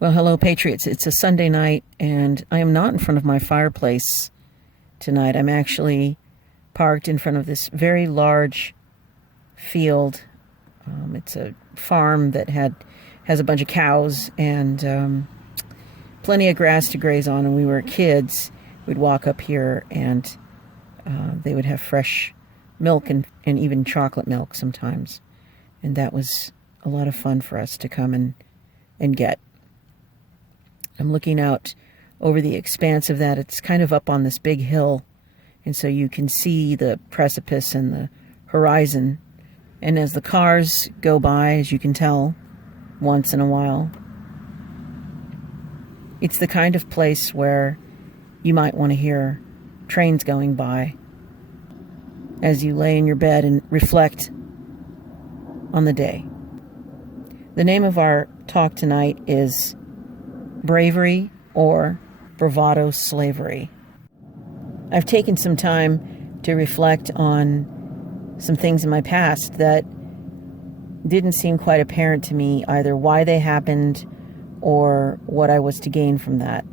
Well, hello, Patriots. It's a Sunday night, and I am not in front of my fireplace tonight. I'm actually parked in front of this very large field. It's a farm that has a bunch of cows and plenty of grass to graze on. And when we were kids, we'd walk up here, and they would have fresh milk and even chocolate milk sometimes. And that was a lot of fun for us to come and get. I'm looking out over the expanse of that. It's kind of up on this big hill, and so you can see the precipice and the horizon. And as the cars go by, as you can tell, once in a while, it's the kind of place where you might want to hear trains going by as you lay in your bed and reflect on the day. The name of our talk tonight is Bravery or Bravado Slavery. I've taken some time to reflect on some things in my past that didn't seem quite apparent to me, either why they happened or what I was to gain from that.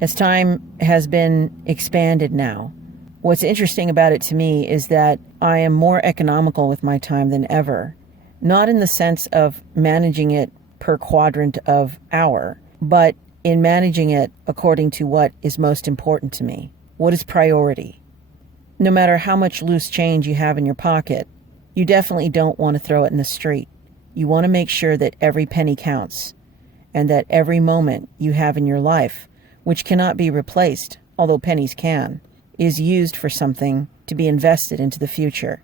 As time has been expanded now, what's interesting about it to me is that I am more economical with my time than ever, not in the sense of managing it per quadrant of hour, but in managing it according to what is most important to me. What is priority? No matter how much loose change you have in your pocket, you definitely don't want to throw it in the street. You want to make sure that every penny counts, and that every moment you have in your life, which cannot be replaced, although pennies can, is used for something to be invested into the future.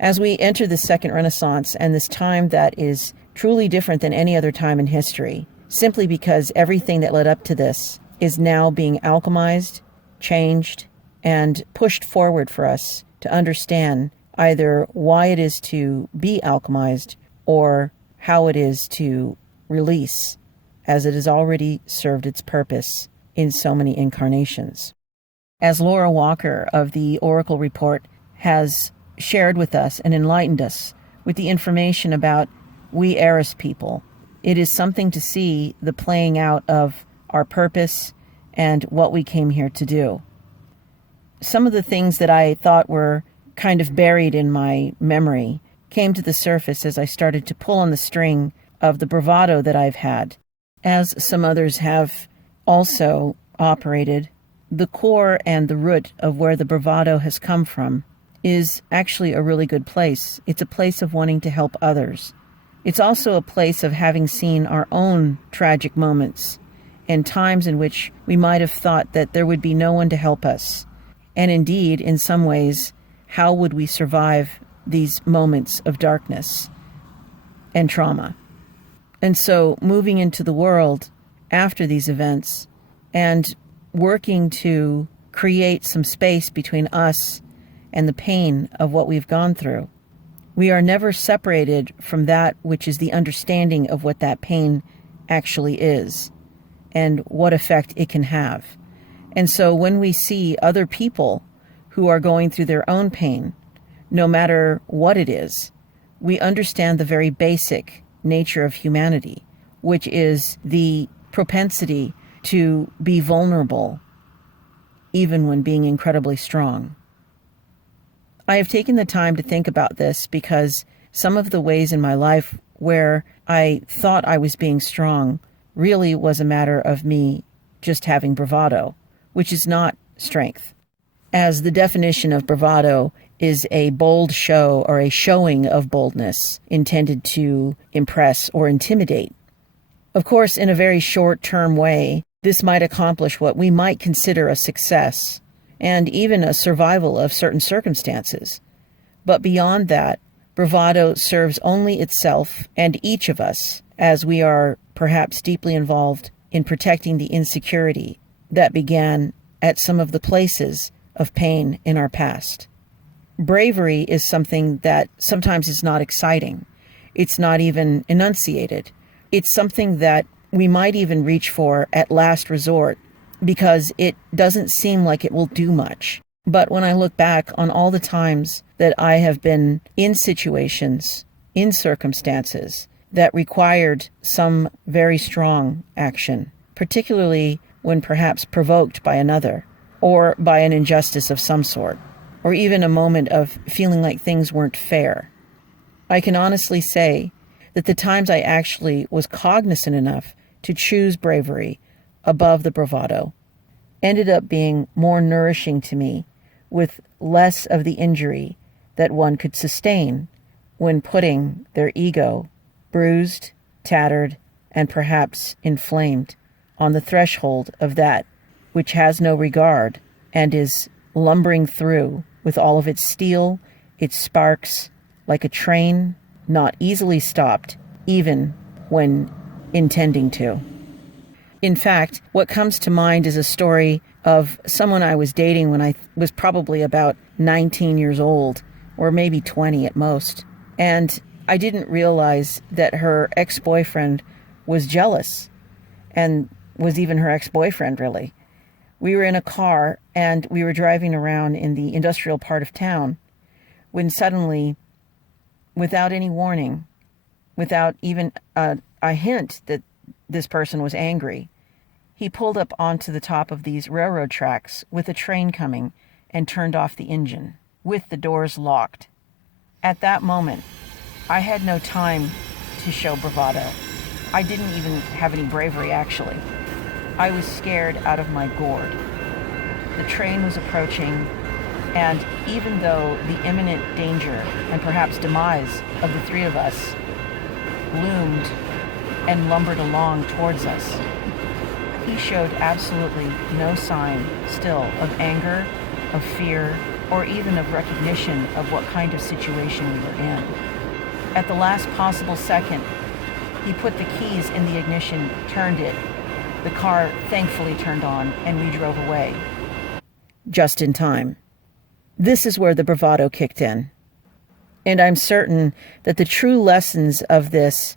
As we enter the Second Renaissance and this time that is truly different than any other time in history, simply because everything that led up to this is now being alchemized, changed, and pushed forward for us to understand either why it is to be alchemized or how it is to release, as it has already served its purpose in so many incarnations. As Laura Walker of the Oracle Report has shared with us and enlightened us with the information about we Eris people, it is something to see the playing out of our purpose and what we came here to do. Some of the things that I thought were kind of buried in my memory came to the surface as I started to pull on the string of the bravado that I've had. As some others have also operated, the core and the root of where the bravado has come from is actually a really good place. It's a place of wanting to help others. It's also a place of having seen our own tragic moments and times in which we might have thought that there would be no one to help us. And indeed, in some ways, how would we survive these moments of darkness and trauma? And so moving into the world after these events and working to create some space between us and the pain of what we've gone through, we are never separated from that which is the understanding of what that pain actually is and what effect it can have. And so when we see other people who are going through their own pain, no matter what it is, we understand the very basic nature of humanity, which is the propensity to be vulnerable, even when being incredibly strong. I have taken the time to think about this because some of the ways in my life where I thought I was being strong really was a matter of me just having bravado, which is not strength. As the definition of bravado is a bold show or a showing of boldness intended to impress or intimidate. Of course, in a very short-term way, this might accomplish what we might consider a success and even a survival of certain circumstances. But beyond that, bravado serves only itself and each of us as we are perhaps deeply involved in protecting the insecurity that began at some of the places of pain in our past. Bravery is something that sometimes is not exciting. It's not even enunciated. It's something that we might even reach for at last resort because it doesn't seem like it will do much. But when I look back on all the times that I have been in situations, in circumstances that required some very strong action, particularly when perhaps provoked by another or by an injustice of some sort, or even a moment of feeling like things weren't fair, I can honestly say that the times I actually was cognizant enough to choose bravery above the bravado ended up being more nourishing to me, with less of the injury that one could sustain when putting their ego, bruised, tattered, and perhaps inflamed, on the threshold of that which has no regard and is lumbering through with all of its steel, its sparks, like a train not easily stopped, even when intending to. In fact, what comes to mind is a story of someone I was dating when I was probably about 19 years old, or maybe 20 at most. And I didn't realize that her ex-boyfriend was jealous, and was even her ex-boyfriend, really. We were in a car, and we were driving around in the industrial part of town, when suddenly, without any warning, without even a hint that this person was angry, he pulled up onto the top of these railroad tracks with a train coming and turned off the engine, with the doors locked. At that moment, I had no time to show bravado. I didn't even have any bravery, actually. I was scared out of my gourd. The train was approaching, and even though the imminent danger and perhaps demise of the three of us loomed and lumbered along towards us, he showed absolutely no sign still of anger, of fear, or even of recognition of what kind of situation we were in. At the last possible second, he put the keys in the ignition, turned it. The car thankfully turned on, and we drove away. Just in time. This is where the bravado kicked in. And I'm certain that the true lessons of this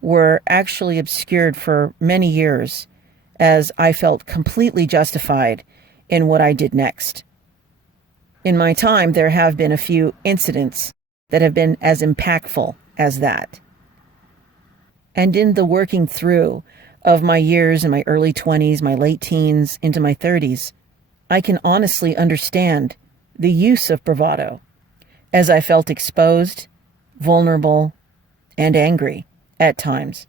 were actually obscured for many years, as I felt completely justified in what I did next. In my time, there have been a few incidents that have been as impactful as that. And in the working through of my years in my early 20s, my late teens, into my 30s, I can honestly understand the use of bravado, as I felt exposed, vulnerable, and angry at times.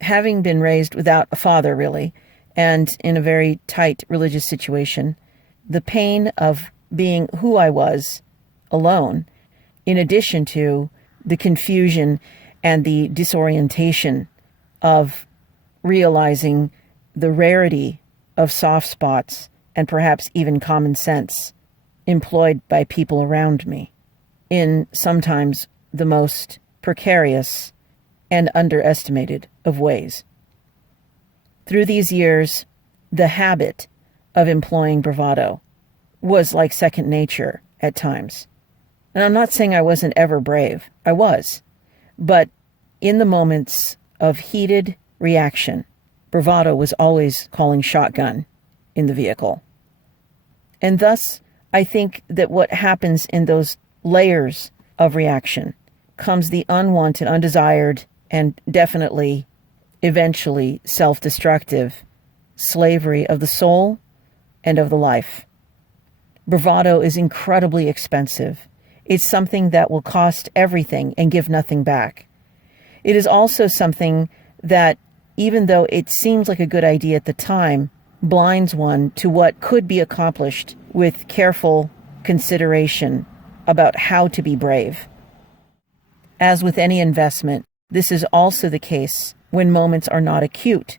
Having been raised without a father, really, and in a very tight religious situation, the pain of being who I was alone, in addition to the confusion and the disorientation of realizing the rarity of soft spots and perhaps even common sense employed by people around me in sometimes the most precarious and underestimated of ways. Through these years, the habit of employing bravado was like second nature at times. And I'm not saying I wasn't ever brave. I was. But in the moments of heated reaction, bravado was always calling shotgun in the vehicle. And thus, I think that what happens in those layers of reaction comes the unwanted, undesired, and definitely, eventually, self-destructive slavery of the soul and of the life. Bravado is incredibly expensive. It's something that will cost everything and give nothing back. It is also something that, even though it seems like a good idea at the time, blinds one to what could be accomplished with careful consideration about how to be brave. As with any investment, this is also the case when moments are not acute.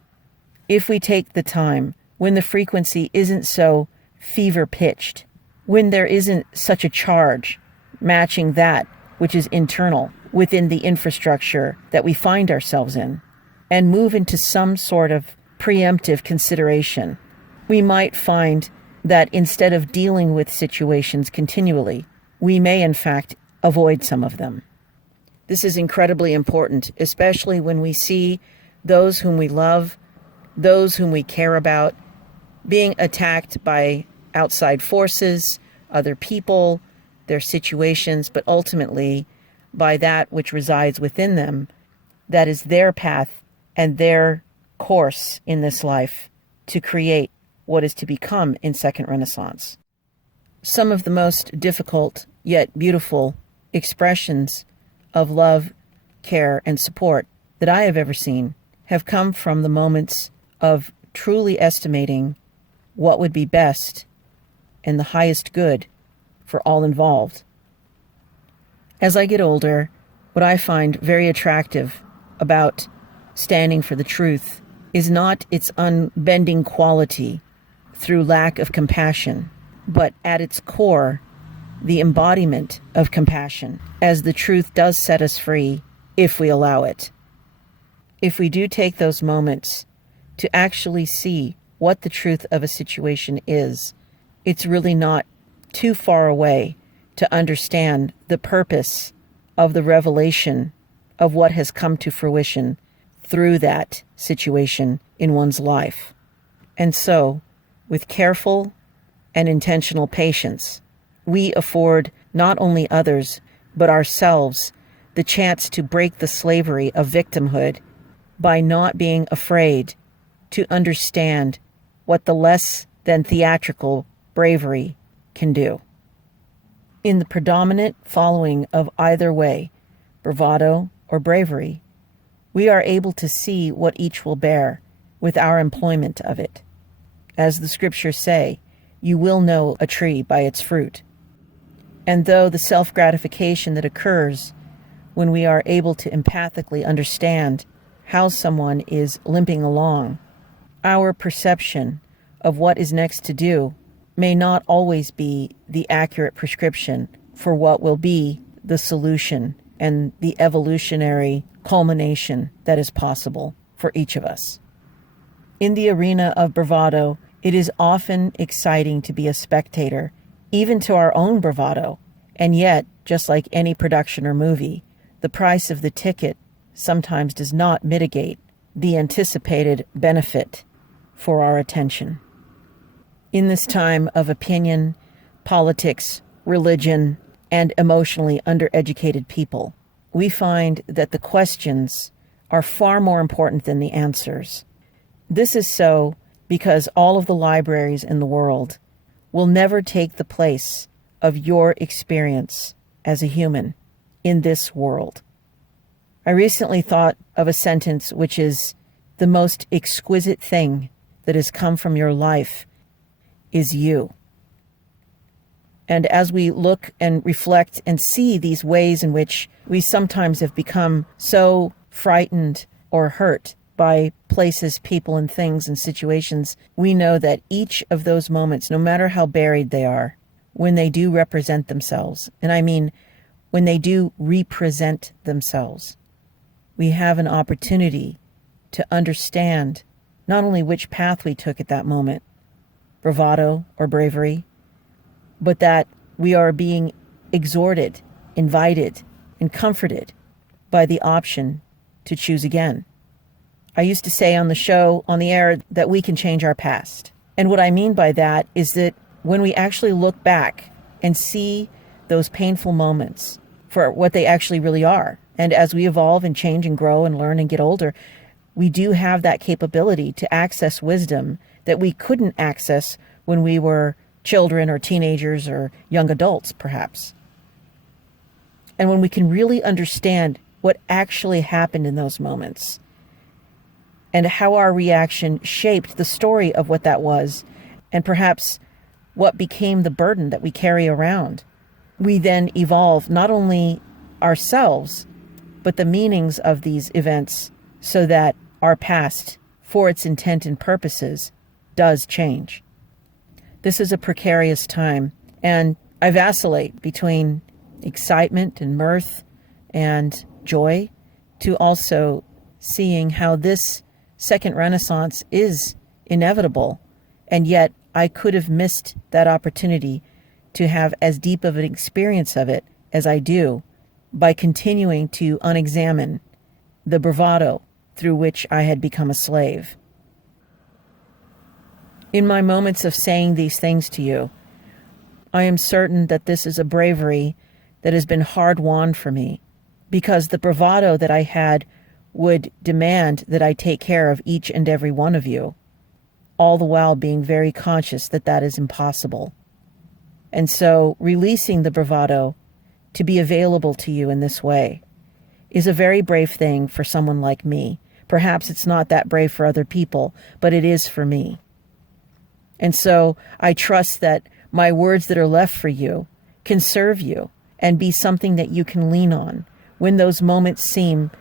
If we take the time, when the frequency isn't so fever-pitched, when there isn't such a charge matching that which is internal within the infrastructure that we find ourselves in, and move into some sort of preemptive consideration, we might find that instead of dealing with situations continually, we may in fact avoid some of them. This is incredibly important, especially when we see those whom we love, those whom we care about, being attacked by outside forces, other people, their situations, but ultimately by that which resides within them, that is their path and their course in this life to create what is to become in Second Renaissance. Some of the most difficult yet beautiful expressions of love, care, and support that I have ever seen have come from the moments of truly estimating what would be best and the highest good for all involved. As I get older, what I find very attractive about standing for the truth is not its unbending quality through lack of compassion, but at its core, the embodiment of compassion, as the truth does set us free if we allow it. If we do take those moments to actually see what the truth of a situation is, it's really not too far away to understand the purpose of the revelation of what has come to fruition through that situation in one's life. And so, with careful and intentional patience, we afford not only others, but ourselves the chance to break the slavery of victimhood by not being afraid to understand what the less than theatrical bravery can do. In the predominant following of either way, bravado or bravery, we are able to see what each will bear with our employment of it. As the scriptures say, you will know a tree by its fruit. And though the self-gratification that occurs when we are able to empathically understand how someone is limping along, our perception of what is next to do may not always be the accurate prescription for what will be the solution and the evolutionary culmination that is possible for each of us. In the arena of bravado, it is often exciting to be a spectator, even to our own bravado. And yet, just like any production or movie, the price of the ticket sometimes does not mitigate the anticipated benefit for our attention. In this time of opinion, politics, religion, and emotionally undereducated people, we find that the questions are far more important than the answers. This is so because all of the libraries in the world will never take the place of your experience as a human in this world. I recently thought of a sentence which is the most exquisite thing that has come from your life is you. And as we look and reflect and see these ways in which we sometimes have become so frightened or hurt by places, people, and things and situations, we know that each of those moments, no matter how buried they are, when they do represent themselves, and I mean when they do represent themselves, we have an opportunity to understand not only which path we took at that moment, bravado or bravery, but that we are being exhorted, invited, and comforted by the option to choose again. I used to say on the show, on the air, that we can change our past. And what I mean by that is that when we actually look back and see those painful moments for what they actually really are, and as we evolve and change and grow and learn and get older, we do have that capability to access wisdom that we couldn't access when we were children or teenagers or young adults, perhaps. And when we can really understand what actually happened in those moments and how our reaction shaped the story of what that was, and perhaps what became the burden that we carry around, we then evolve not only ourselves, but the meanings of these events so that our past, for its intent and purposes, does change. This is a precarious time, and I vacillate between excitement and mirth and joy to also seeing how this second Renaissance is inevitable, and yet I could have missed that opportunity to have as deep of an experience of it as I do by continuing to unexamine the bravado through which I had become a slave. In my moments of saying these things to you, I am certain that this is a bravery that has been hard-won for me, because the bravado that I had would demand that I take care of each and every one of you, all the while being very conscious that that is impossible. And so releasing the bravado to be available to you in this way is a very brave thing for someone like me. Perhaps it's not that brave for other people, but it is for me. And so I trust that my words that are left for you can serve you and be something that you can lean on when those moments seem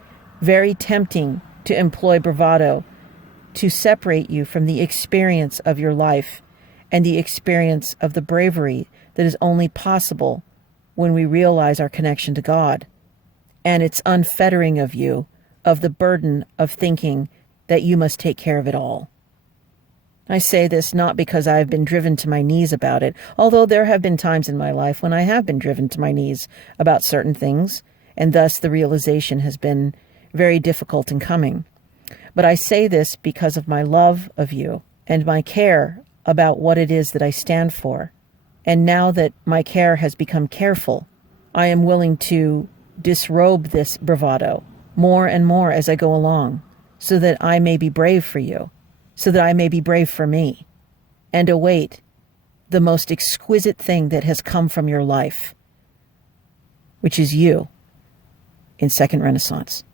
very tempting to employ bravado to separate you from the experience of your life and the experience of the bravery that is only possible when we realize our connection to God and its unfettering of you of the burden of thinking that you must take care of it all. I say this not because I've been driven to my knees about it, although there have been times in my life when I have been driven to my knees about certain things, and thus the realization has been very difficult in coming. But I say this because of my love of you and my care about what it is that I stand for. And now that my care has become careful, I am willing to disrobe this bravado more and more as I go along, so that I may be brave for you, so that I may be brave for me, and await the most exquisite thing that has come from your life, which is you in Second Renaissance.